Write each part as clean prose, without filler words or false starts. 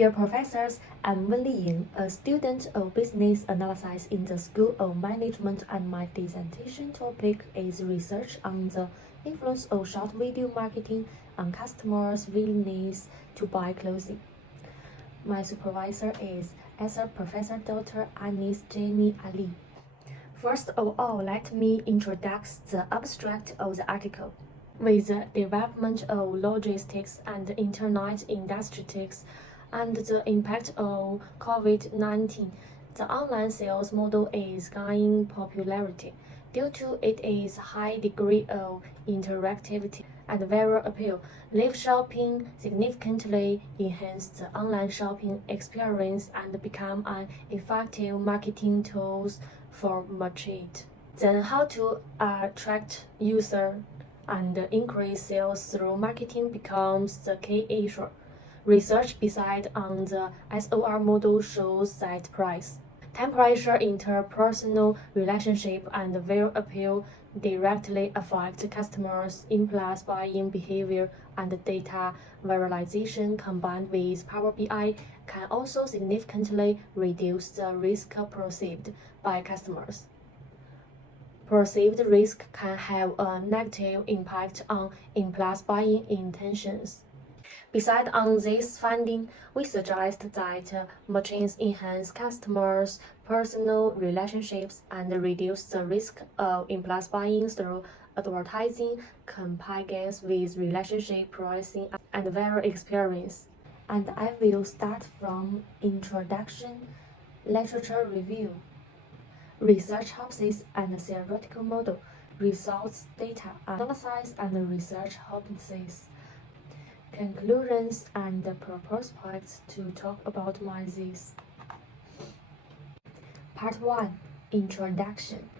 Dear professors, I'm Wen Liying, a student of business analysis in the School of Management, and my dissertation topic is research on the influence of short video marketing on customers' willingness to buy clothing. My supervisor is Associate Professor Dr. Anis Jenny Ali. First of all, let me introduce the abstract of the article. With the development of logistics and internet industries and the impact of COVID-19, the online sales model is gaining popularity due to its high degree of interactivity and viral appeal. Live shopping significantly enhanced the online shopping experience and become an effective marketing tool for merchants. Then how to attract users and increase sales through marketing becomes the key issue. Research based on the SOR model shows that price, temperature, interpersonal relationship, and viral appeal directly affect customers' impulse buying behavior, and data visualization combined with Power BI can also significantly reduce the risk perceived by customers. Perceived risk can have a negative impact on impulse buying intentions. Besides on this finding, we suggest that merchants enhance customers' personal relationships and reduce the risk of impulse buying through advertising campaigns with relationship pricing and viral experience. And I will start from introduction, literature review, research hypothesis and theoretical model, results, data analysis and research hypothesis, conclusions and prospects to talk about my thesis. Part 1. Introduction.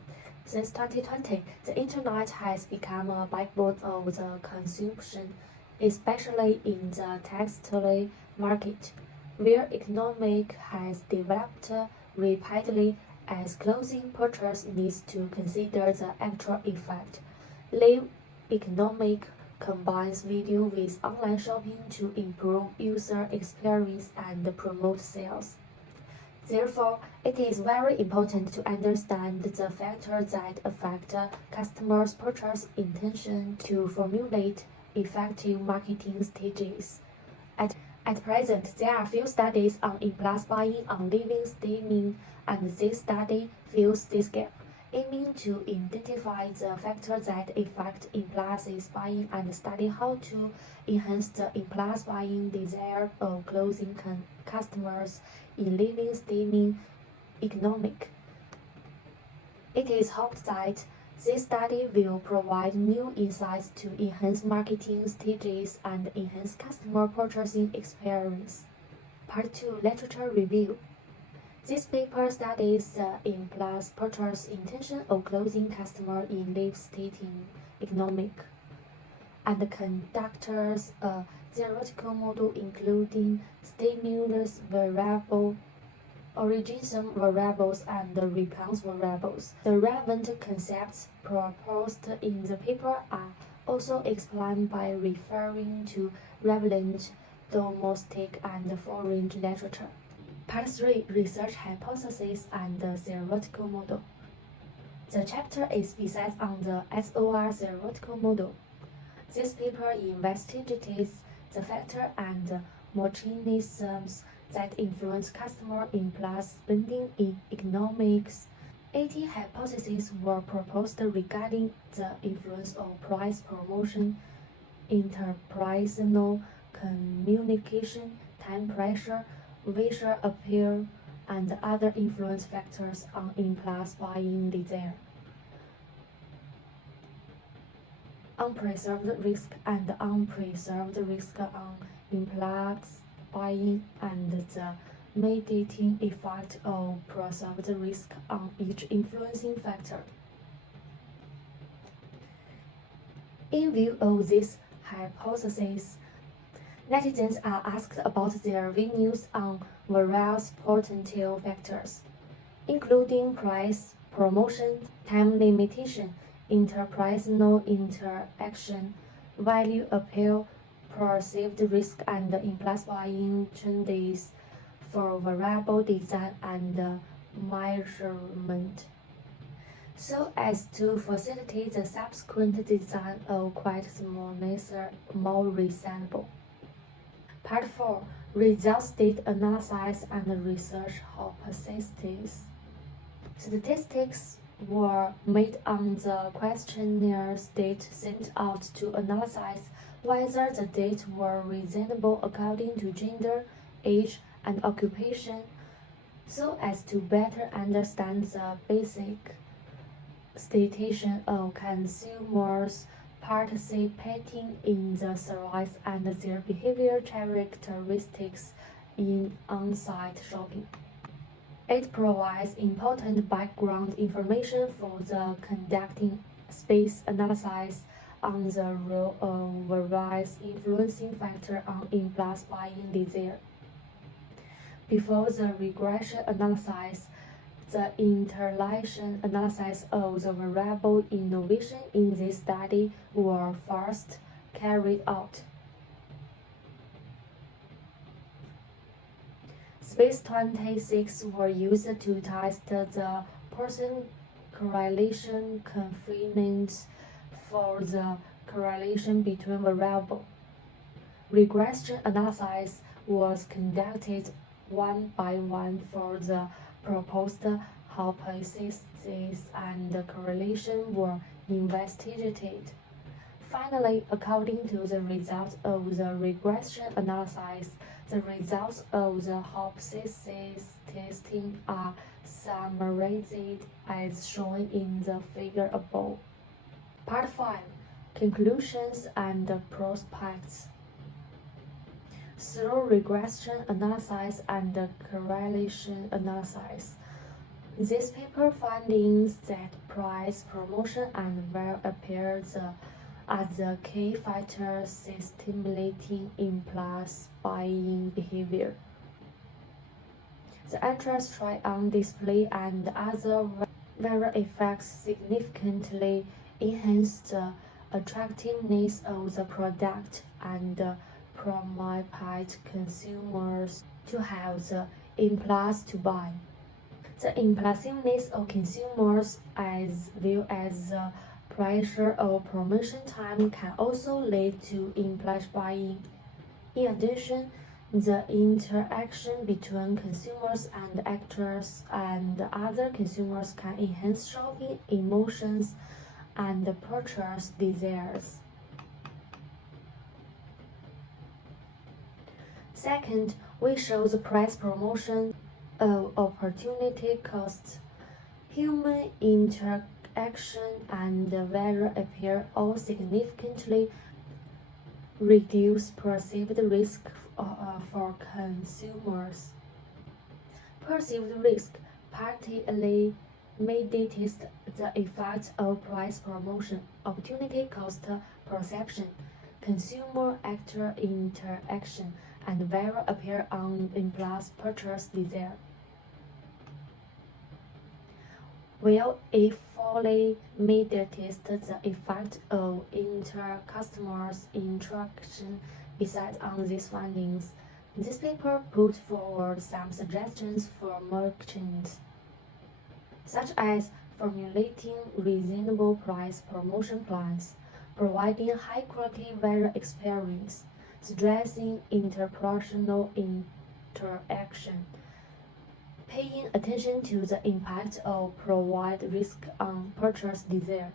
Since 2020, the Internet has become a backbone of the consumption, especially in the textile market, where economic has developed rapidly as clothing purchase needs to consider the actual effect. Live economic combines video with online shopping to improve user experience and promote sales. Therefore, it is very important to understand the factors that affect customers' purchase intention to formulate effective marketing strategies. At present, there are few studies on impulse buying on living streaming, and this study fills this gap, aiming to identify the factors that affect impulse buying and study how to enhance the impulse buying desire of clothing customers in living streaming economic. It is hoped that this study will provide new insights to enhance marketing strategies and enhance customer purchasing experience. Part 2. Literature review. This paper studies the impulse purchase intention of clothing customer in live streaming economic and conducts a theoretical model including stimulus variable, origin variables, and response variables. The relevant concepts proposed in the paper are also explained by referring to relevant domestic and foreign literature. Part 3. Research hypothesis and the theoretical model. The chapter is based on the SOR theoretical model. This paper investigates the factors and mechanisms that influence customer impulse spending in economics. 80 hypotheses were proposed regarding the influence of price promotion, interpersonal communication, time pressure, visual appeal, and other influence factors on impulse buying desire. Unpreserved risk and unpreserved risk on impulse buying, and the mitigating effect of preserved risk on each influencing factor. In view of this hypothesis, netizens are asked about their views on various potential factors, including price, promotion, time limitation, interpersonal interaction, value appeal, perceived risk and impulse buying trends for variable design and measurement, so as to facilitate the subsequent design of quite smaller, more reasonable. Part 4. Results data analysis and research hypotheses. Statistics were made on the questionnaires data sent out to analyze whether the data were reasonable according to gender, age, and occupation, so as to better understand the basic situation of consumers participating in the service and their behavior characteristics in on-site shopping. It provides important background information for the conducting space analysis on the role of various influencing factors on impulse buying desire. Before the regression analysis, the interrelation analysis of the variable innovation in this study were first carried out. Space 26 were used to test the person correlation coefficients for the correlation between variables. Regression analysis was conducted one by one for the proposed hypotheses, and the correlation were investigated. Finally, according to the results of the regression analysis, the results of the hypothesis testing are summarized as shown in the figure above. Part 5. Conclusions and prospects. Through regression analysis and correlation analysis, this paper findings that price, promotion, and value appear as the key factors stimulating impulse buying behavior. The interest rate on display and other variable effects significantly enhance the attractiveness of the product and promote consumers to have the impulse to buy. The impulsiveness of consumers as well as the pressure of promotion time can also lead to impulse buying. In addition, the interaction between consumers and actors and other consumers can enhance shopping emotions and purchase desires. Second, we show the price promotion of opportunity costs. Human interaction and value appear all significantly reduce perceived risk for consumers. Perceived risk partially mediates the effect of price promotion, opportunity cost perception, consumer-actor interaction, and value appear on impulse purchase desire. While it fully mediates the effect of inter-customers interaction besides on these findings, this paper put forward some suggestions for merchants, such as formulating reasonable price promotion plans, providing high-quality value experience, stressing interpersonal interaction, paying attention to the impact of product risk on purchase desire,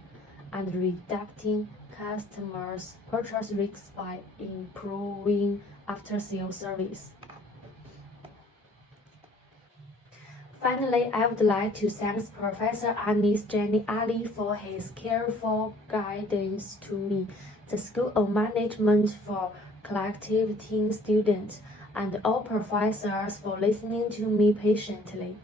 and reducing customers' purchase risks by improving after-sales service. Finally, I would like to thank Professor Anis Jenny Ali for his careful guidance to me, the School of Management for Collective Team students, and all professors for listening to me patiently.